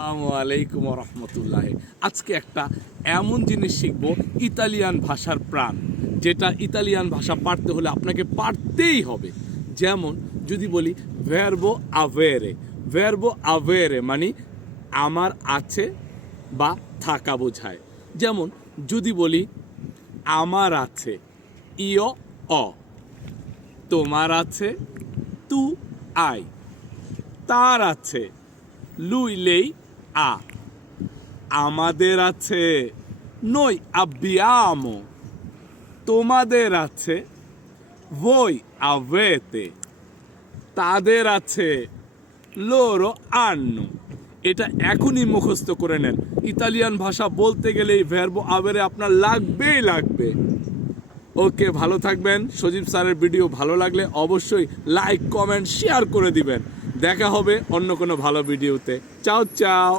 আসসালামু আলাইকুম রহমতুল্লাহ। আজকে একটা এমন জিনিস শিখব, ইতালিয়ান ভাষার প্রাণ, যেটা ইতালিয়ান ভাষা পারতে হলে আপনাকে পারতেই হবে। যেমন যদি বলি ভার্বো আভেরে, ভার্বো আভেরে মানে আমার আছে বা থাকা বোঝায়। যেমন যদি বলি আমার আছে ইয় অ, তোমার আছে তু আই, তার আছে lui lei ha, আমাদের আছে noi abbiamo, তোমাদের আছে voi avete, তাদের আছে loro hanno। এটা এখনই মুখস্থ করে নেন। ইতালিয়ান ভাষা বলতে গেলে এই ভার্বো আভেরে আপনার লাগবেই লাগবে। ওকে, ভালো থাকবেন। সজীব স্যারের ভিডিও ভালো লাগলে অবশ্যই লাইক, কমেন্ট, শেয়ার করে দিবেন। দেখা হবে অন্য কোনো ভালো ভিডিওতে। চাও চাও।